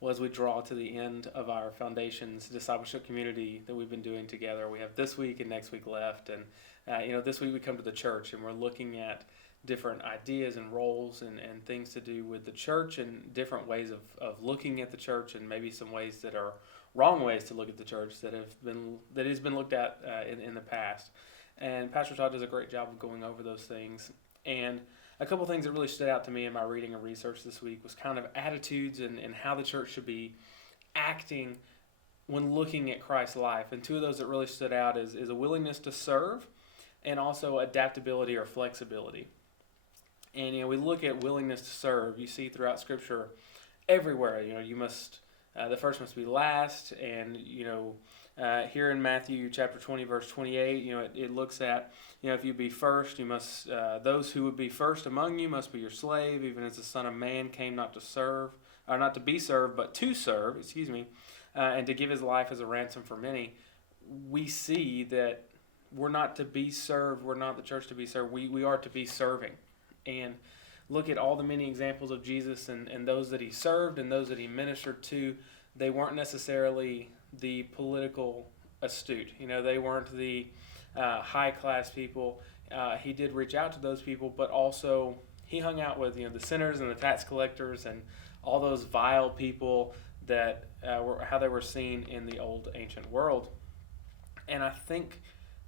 Well, as we draw to the end of our Foundations discipleship community that we've been doing together, we have this week and next week left. And, this week we come to the church and we're looking at different ideas and roles and things to do with the church and different ways of looking at the church and maybe some ways that are wrong ways to look at the church that has been looked at in the past. And Pastor Todd does a great job of going over those things. And a couple things that really stood out to me in my reading and research this week was kind of attitudes and how the church should be acting when looking at Christ's life. And two of those that really stood out is a willingness to serve and also adaptability or flexibility. And we look at willingness to serve. You see throughout Scripture everywhere. You must the first must be last, and here in Matthew chapter 20 verse 28, it looks at if you be first, you must those who would be first among you must be your slave, even as the Son of Man came not to serve, or not to be served, but to serve. And to give his life as a ransom for many. We see that we're not to be served. We're not the church to be served. We are to be serving. And look at all the many examples of Jesus and those that he served and those that he ministered to. They weren't necessarily the political astute. They weren't the high-class people. He did reach out to those people, but also he hung out with the sinners and the tax collectors and all those vile people that were how they were seen in the old ancient world. And I think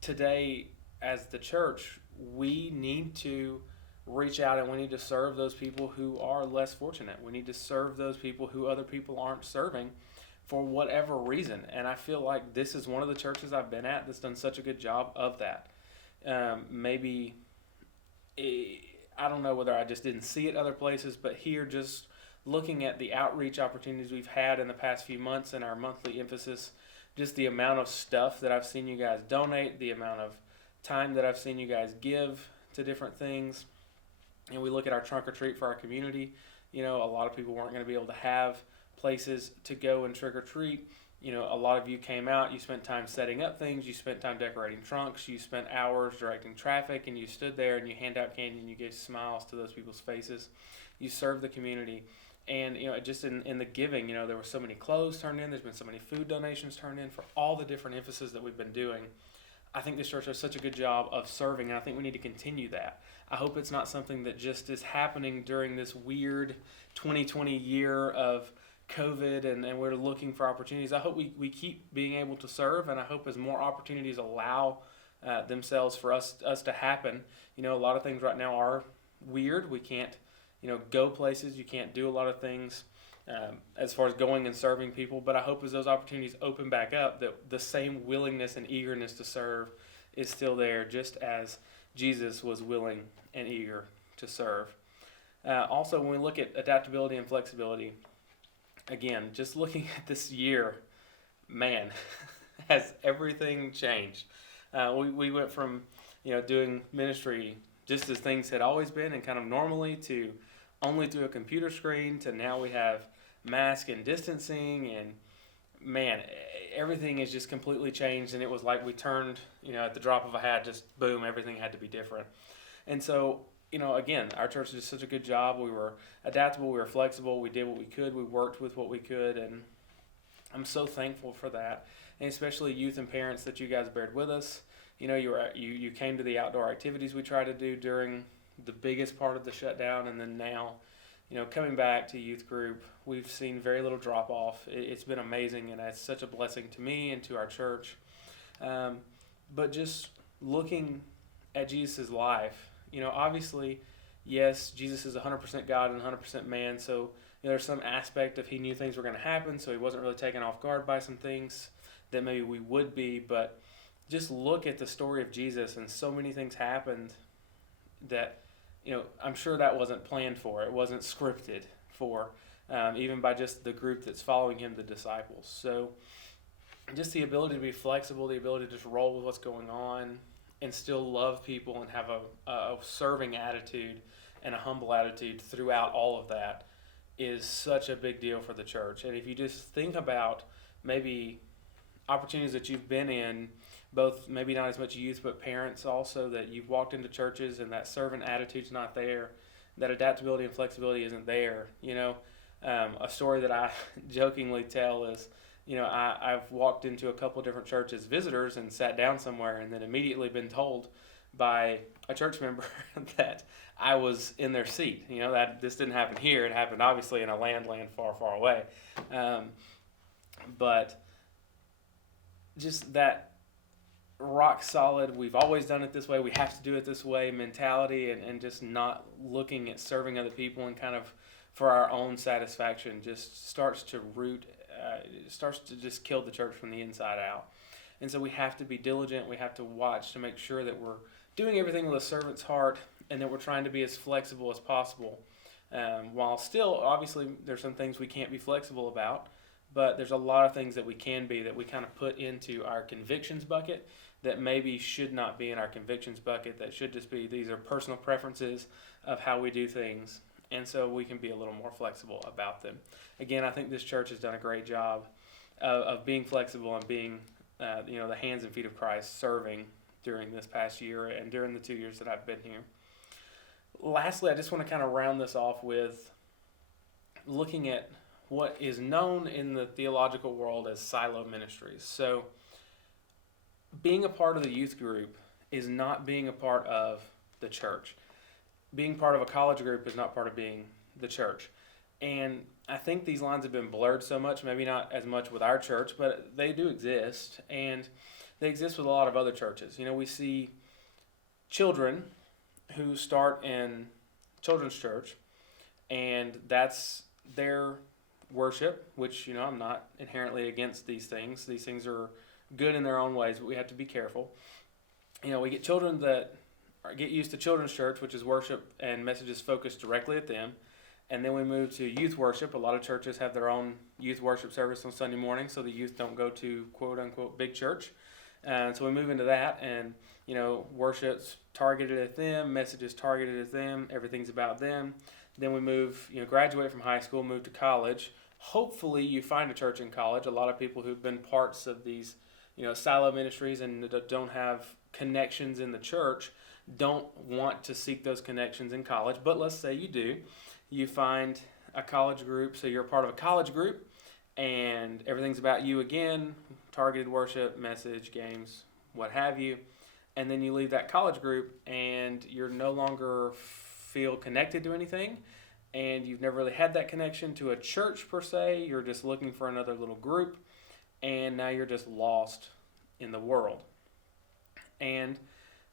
today, as the church, we need to reach out and we need to serve those people who are less fortunate. We need to serve those people who other people aren't serving for whatever reason. And I feel like this is one of the churches I've been at that's done such a good job of that. Maybe, I don't know whether I just didn't see it other places, but here just looking at the outreach opportunities we've had in the past few months and our monthly emphasis, just the amount of stuff that I've seen you guys donate, the amount of time that I've seen you guys give to different things. And we look at our trunk or treat for our community. A lot of people weren't going to be able to have places to go and trick or treat. A lot of you came out, you spent time setting up things, you spent time decorating trunks, you spent hours directing traffic, and you stood there and you hand out candy and you gave smiles to those people's faces. You served the community. And, just in the giving, there were so many clothes turned in, there's been so many food donations turned in for all the different emphasis that we've been doing. I think this church does such a good job of serving, and I think we need to continue that. I hope it's not something that just is happening during this weird 2020 year of COVID and we're looking for opportunities. I hope we keep being able to serve, and I hope as more opportunities allow themselves for us to happen. A lot of things right now are weird. We can't, go places. You can't do a lot of things as far as going and serving people. But I hope as those opportunities open back up, that the same willingness and eagerness to serve is still there, just as Jesus was willing and eager to serve. Also, when we look at adaptability and flexibility, again, just looking at this year, man, has everything changed. We went from, doing ministry just as things had always been and kind of normally to only through a computer screen to now we have mask and distancing, and man, everything is just completely changed. And it was like we turned, at the drop of a hat, just boom, everything had to be different. And so, again, our church did such a good job. We were adaptable, we were flexible, we did what we could, we worked with what we could, and I'm so thankful for that. And especially youth and parents that you guys bared with us. You came to the outdoor activities we tried to do during the biggest part of the shutdown, and then now, coming back to youth group, we've seen very little drop off. It's been amazing, and it's such a blessing to me and to our church. But just looking at Jesus' life, obviously, yes, Jesus is 100% God and 100% man, so there's some aspect of he knew things were going to happen, so he wasn't really taken off guard by some things that maybe we would be. But just look at the story of Jesus, and so many things happened that, I'm sure that wasn't planned for. It wasn't scripted for, even by just the group that's following him, the disciples. So just the ability to be flexible, the ability to just roll with what's going on and still love people and have a serving attitude and a humble attitude throughout all of that is such a big deal for the church. And if you just think about maybe opportunities that you've been in, both maybe not as much youth, but parents also, that you've walked into churches and that servant attitude's not there, that adaptability and flexibility isn't there, A story that I jokingly tell is, I've walked into a couple of different churches, visitors, and sat down somewhere, and then immediately been told by a church member that I was in their seat. That this didn't happen here; it happened obviously in a land far, far away. But just that rock solid, we've always done it this way, we have to do it this way mentality, and just not looking at serving other people and kind of for our own satisfaction just starts to starts to just kill the church from the inside out. And so we have to be diligent, we have to watch to make sure that we're doing everything with a servant's heart and that we're trying to be as flexible as possible. While still, obviously, there's some things we can't be flexible about, but there's a lot of things that we can be that we kind of put into our convictions bucket that maybe should not be in our convictions bucket, that should just be these are personal preferences of how we do things, and so we can be a little more flexible about them. Again, I think this church has done a great job of being flexible and being the hands and feet of Christ, serving during this past year and during the 2 years that I've been here. Lastly, I just want to kind of round this off with looking at what is known in the theological world as silo ministries. So being a part of the youth group is not being a part of the church. Being part of a college group is not part of being the church. And I think these lines have been blurred so much, maybe not as much with our church, but they do exist. And they exist with a lot of other churches. We see children who start in children's church, and that's their worship, which, I'm not inherently against these things. These things are good in their own ways, but we have to be careful. We get children that get used to children's church, which is worship and messages focused directly at them. And then we move to youth worship. A lot of churches have their own youth worship service on Sunday morning, so the youth don't go to quote-unquote big church. And so we move into that, and, worship's targeted at them, messages targeted at them, everything's about them. Then we move, graduate from high school, move to college. Hopefully you find a church in college. A lot of people who've been parts of these, silo ministries and don't have connections in the church don't want to seek those connections in college. But let's say you do. You find a college group, so you're a part of a college group, and everything's about you again, targeted worship, message, games, what have you. And then you leave that college group, and you're no longer feel connected to anything, and you've never really had that connection to a church per se. You're just looking for another little group, and now you're just lost in the world. And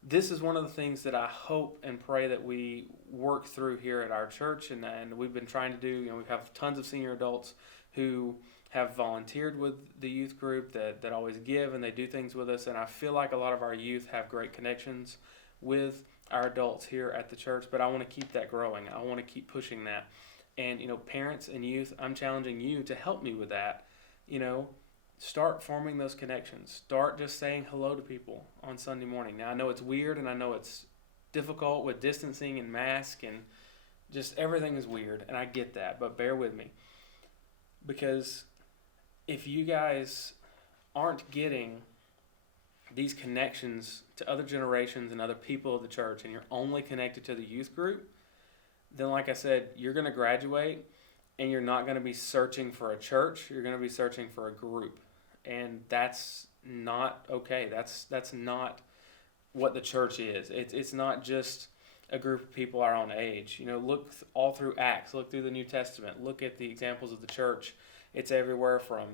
this is one of the things that I hope and pray that we work through here at our church, and we've been trying to do. We have tons of senior adults who have volunteered with the youth group that always give, and they do things with us, and I feel like a lot of our youth have great connections with our adults here at the church, but I want to keep that growing. I want to keep pushing that. And, parents and youth, I'm challenging you to help me with that. Start forming those connections. Start just saying hello to people on Sunday morning. Now, I know it's weird, and I know it's difficult with distancing and mask, and just everything is weird, and I get that, but bear with me. Because if you guys aren't getting these connections to other generations and other people of the church, and you're only connected to the youth group, then like I said, you're going to graduate, and you're not going to be searching for a church. You're going to be searching for a group. And that's not okay. That's not what the church is. It's not just a group of people our own age. Look all through Acts. Look through the New Testament. Look at the examples of the church. It's everywhere from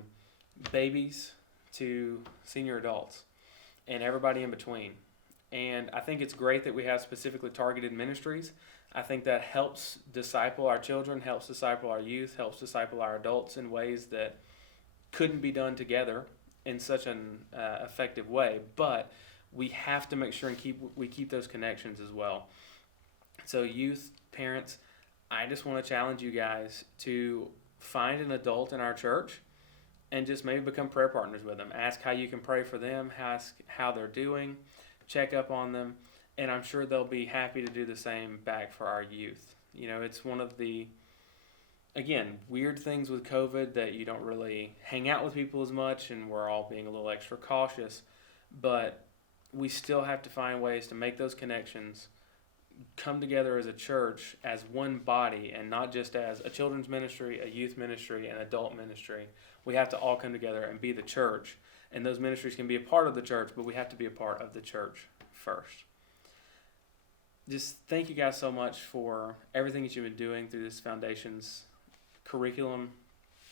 babies to senior adults and everybody in between. And I think it's great that we have specifically targeted ministries. I think that helps disciple our children, helps disciple our youth, helps disciple our adults in ways that couldn't be done together in such an effective way. But we have to make sure and keep those connections as well. So youth, parents, I just want to challenge you guys to find an adult in our church and just maybe become prayer partners with them. Ask how you can pray for them, ask how they're doing, check up on them, and I'm sure they'll be happy to do the same back for our youth. It's one of the, again, weird things with COVID that you don't really hang out with people as much, and we're all being a little extra cautious, but we still have to find ways to make those connections, come together as a church as one body and not just as a children's ministry, a youth ministry, an adult ministry. We have to all come together and be the church. And those ministries can be a part of the church, but we have to be a part of the church first. Just thank you guys so much for everything that you've been doing through this Foundations curriculum.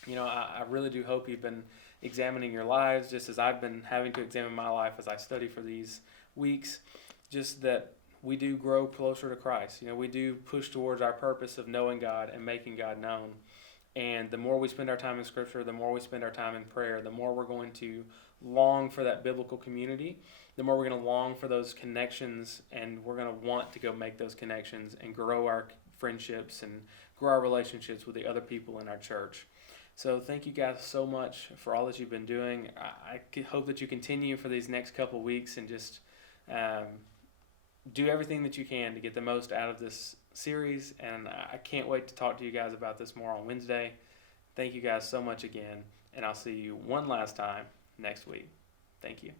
I really do hope you've been examining your lives just as I've been having to examine my life as I study for these weeks. Just that we do grow closer to Christ. We do push towards our purpose of knowing God and making God known. And the more we spend our time in Scripture, the more we spend our time in prayer, the more we're going to long for that biblical community, the more we're going to long for those connections, and we're going to want to go make those connections and grow our friendships and grow our relationships with the other people in our church. So thank you guys so much for all that you've been doing. I hope that you continue for these next couple weeks and just do everything that you can to get the most out of this series. And I can't wait to talk to you guys about this more on Wednesday. Thank you guys so much again, and I'll see you one last time next week. Thank you.